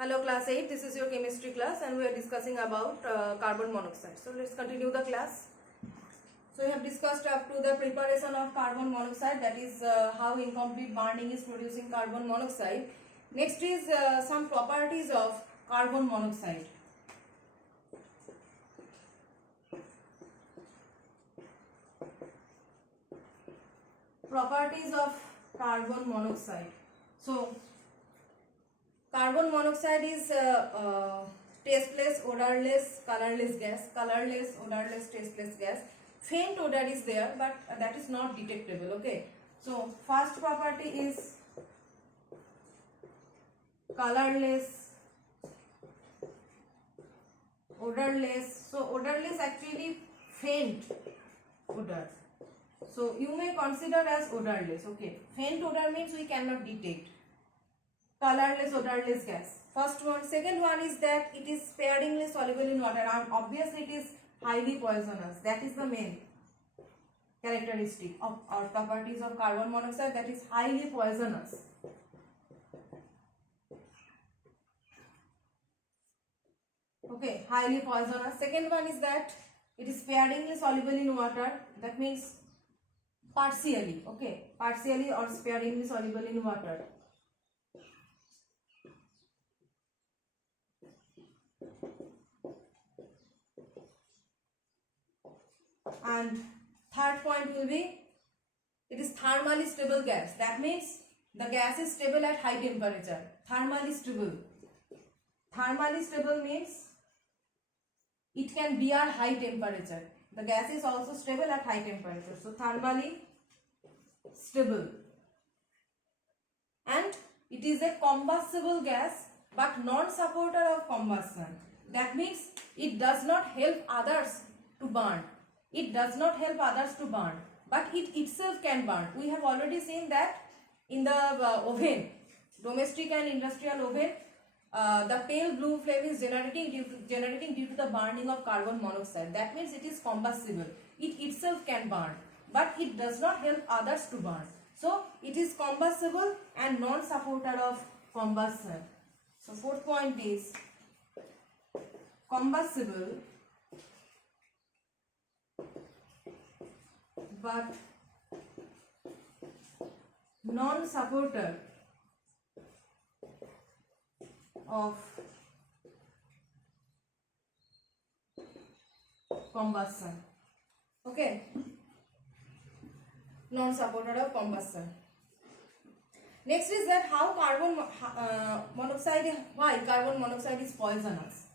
Hello class 8, this is your chemistry class and we are discussing about carbon monoxide. So let's continue the class. So we have discussed up to the preparation of carbon monoxide, that is how incomplete burning is producing carbon monoxide. Next is some properties of carbon monoxide. Properties of carbon monoxide. So carbon monoxide is tasteless, odorless, colorless gas. Colorless, odorless, tasteless gas. Faint odor is there, but that is not detectable. Okay. So first property is colorless, odorless. So odorless actually faint odor. So you may consider as odorless. Okay. Faint odor means we cannot detect. Colorless, odorless gas. First one. Second one is that it is sparingly soluble in water, and obviously it is highly poisonous. That is the main characteristic of or properties of carbon monoxide, that is highly poisonous. Okay, highly poisonous. Second one is that it is sparingly soluble in water. That means partially. Okay, partially or sparingly soluble in water. And third point will be it is thermally stable gas. That means the gas is stable at high temperature. Thermally stable. Thermally stable means it can bear high temperature. The gas is also stable at high temperature. So thermally stable. And it is a combustible gas but non-supporter of combustion. That means it does not help others to burn. It does not help others to burn, but it itself can burn. We have already seen that in the oven, domestic and industrial oven, the pale blue flame is generating due to the burning of carbon monoxide. That means it is combustible. It itself can burn, but it does not help others to burn. So it is combustible and non-supporter of combustion. So fourth point is combustible but non-supporter of combustion. Okay, non-supporter of combustion. Next is that how carbon monoxide, why carbon monoxide is poisonous.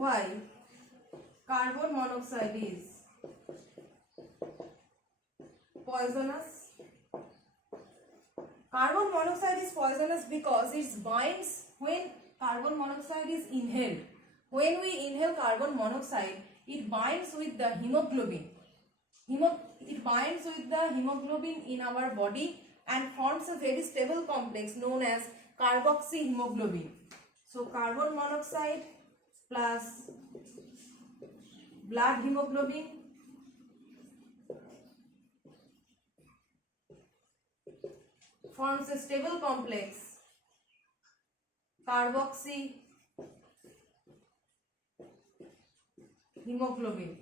Why carbon monoxide is poisonous? Carbon monoxide is poisonous because it binds when carbon monoxide is inhaled. When we inhale carbon monoxide, it binds with the hemoglobin. It binds with the hemoglobin in our body and forms a very stable complex known as carboxyhemoglobin. So carbon monoxide plus blood hemoglobin forms a stable complex carboxyhemoglobin.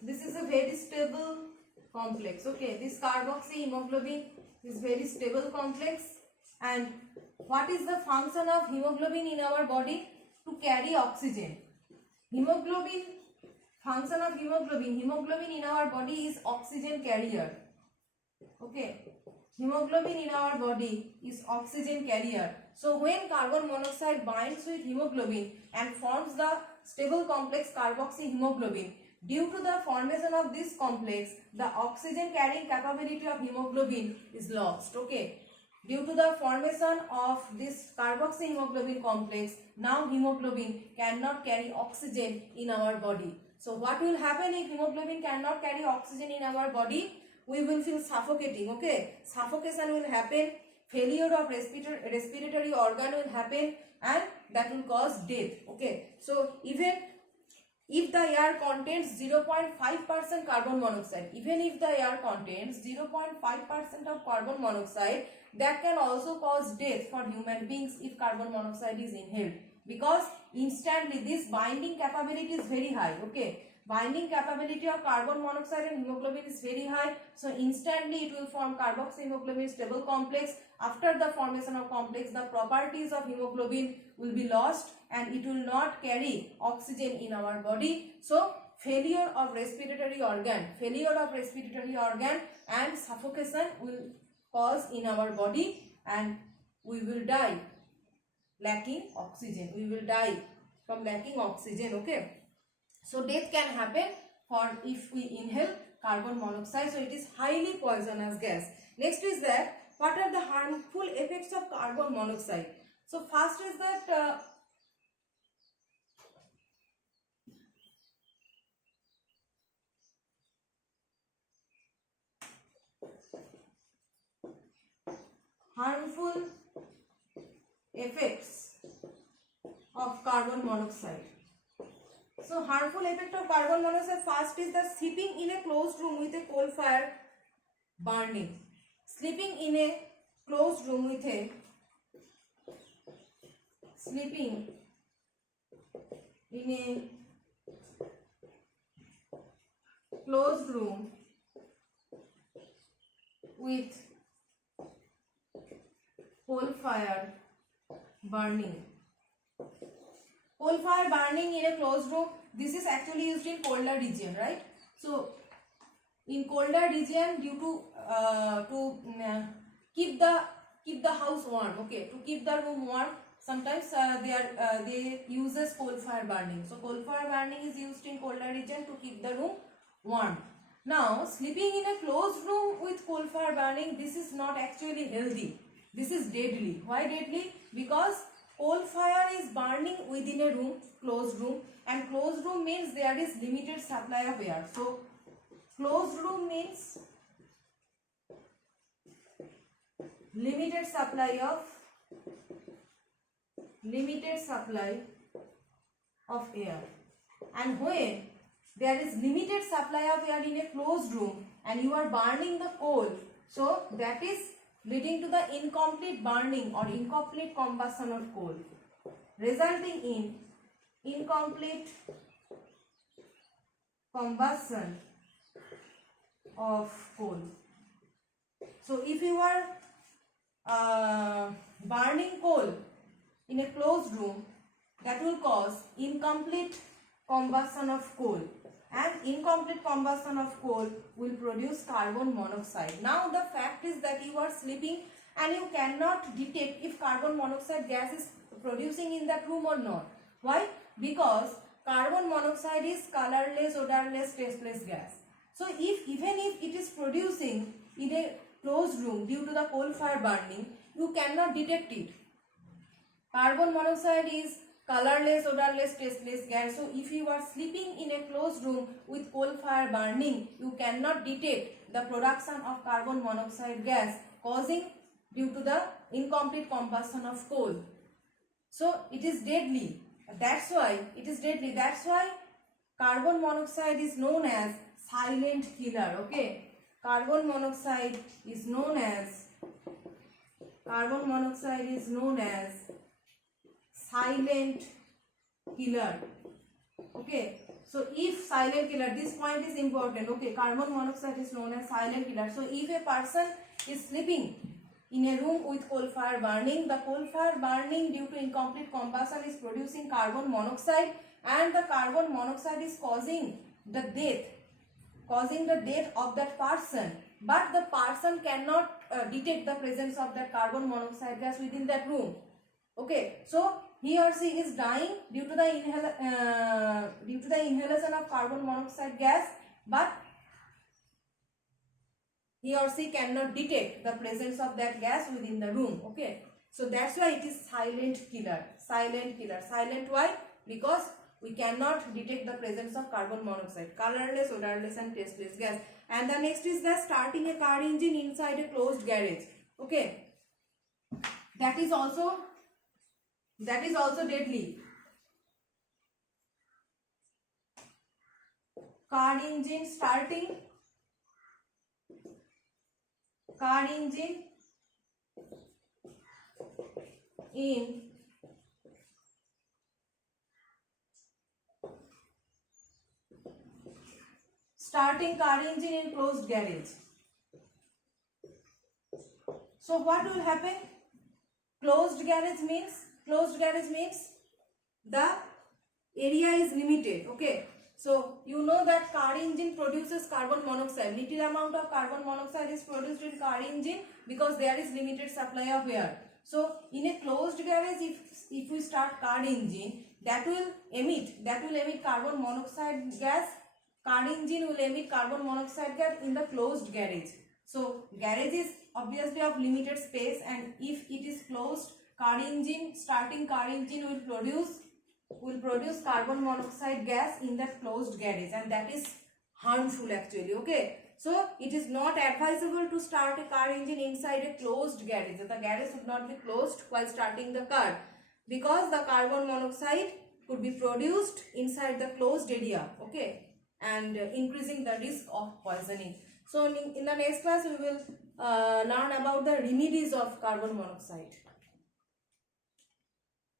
This is a very stable complex. Okay, this carboxyhemoglobin is very stable complex. And what is the function of hemoglobin in our body? To carry oxygen. Hemoglobin, function of hemoglobin in our body is oxygen carrier. Okay, hemoglobin in our body is oxygen carrier. So when carbon monoxide binds with hemoglobin and forms the stable complex carboxyhemoglobin, due to the formation of this complex, the oxygen carrying capability of hemoglobin is lost. Okay, due to the formation of this carboxyhemoglobin complex, now hemoglobin cannot carry oxygen in our body. So what will happen if hemoglobin cannot carry oxygen in our body? We will feel suffocating. Okay, suffocation will happen, failure of respiratory organ will happen, and that will cause death. Okay, so even if the air contains 0.5% carbon monoxide, even if the air contains 0.5% of carbon monoxide, that can also cause death for human beings if carbon monoxide is inhaled, because instantly this binding capability is very high. Okay, binding capability of carbon monoxide and hemoglobin is very high, so instantly it will form carboxyhemoglobin stable complex. After the formation of complex, the properties of hemoglobin will be lost and it will not carry oxygen in our body. So failure of respiratory organ and suffocation will cause in our body, and we will die lacking oxygen. We will die from lacking oxygen. Okay, so death can happen for if we inhale carbon monoxide. So it is highly poisonous gas. Next is that what are the harmful effects of carbon monoxide? So first is that harmful effects of carbon monoxide. So harmful effect of carbon monoxide, first is the sleeping in a closed room with a coal fire burning. Sleeping in a closed room with a closed room with coal fire burning. Coal fire burning in a closed room, this is actually used in colder region, right? So in colder region, due to keep the house warm, okay, to keep the room warm, sometimes they uses coal fire burning. So coal fire burning is used in colder region to keep the room warm. Now sleeping in a closed room with coal fire burning, this is not actually healthy. This is deadly. Why deadly? Because coal fire is burning within a room, closed room, and closed room means there is limited supply of air. So closed room means limited supply of air. And when there is limited supply of air in a closed room and you are burning the coal, so that is leading to the incomplete burning or incomplete combustion of coal, resulting in incomplete combustion of coal. So if you are burning coal in a closed room, that will cause incomplete combustion of coal, and incomplete combustion of coal will produce carbon monoxide. Now the fact is that you are sleeping and you cannot detect if carbon monoxide gas is producing in that room or not. Why? Because carbon monoxide is colorless, odorless, tasteless gas. So even if it is producing in a closed room due to the coal fire burning, you cannot detect it. Carbon monoxide is colorless, odorless, tasteless gas. So if you are sleeping in a closed room with coal fire burning, you cannot detect the production of carbon monoxide gas causing due to the incomplete combustion of coal. So it is deadly. That's why it is deadly. That's why carbon monoxide is known as silent killer. Okay, carbon monoxide is known as silent killer. Okay, so if silent killer, this point is important. Okay, carbon monoxide is known as silent killer. So if a person is sleeping in a room with coal fire burning, the coal fire burning due to incomplete combustion is producing carbon monoxide, and the carbon monoxide is causing the death of that person, but the person cannot detect the presence of that carbon monoxide gas within that room. Okay, so he or she is dying due to the inhalation of carbon monoxide gas, but he or she cannot detect the presence of that gas within the room. Okay, so that's why it is silent killer. Silent why? Because we cannot detect the presence of carbon monoxide, colorless, odorless and tasteless gas. And the next is the starting a car engine inside a closed garage. Okay, that is also deadly. car engine starting, car engine in starting car engine in closed garage. So what will happen? Closed garage means the area is limited. Okay, so you know that car engine produces carbon monoxide. Little amount of carbon monoxide is produced in car engine because there is limited supply of air. So in a closed garage, if we start car engine, that will emit carbon monoxide gas. Car engine will emit carbon monoxide gas in the closed garage. So garage is obviously of limited space, and if it is closed, starting car engine will produce carbon monoxide gas in that closed garage, and that is harmful actually. Okay, so it is not advisable to start a car engine inside a closed garage. The garage should not be closed while starting the car, because the carbon monoxide could be produced inside the closed area. Okay, and increasing the risk of poisoning. So in the next class we will learn about the remedies of carbon monoxide.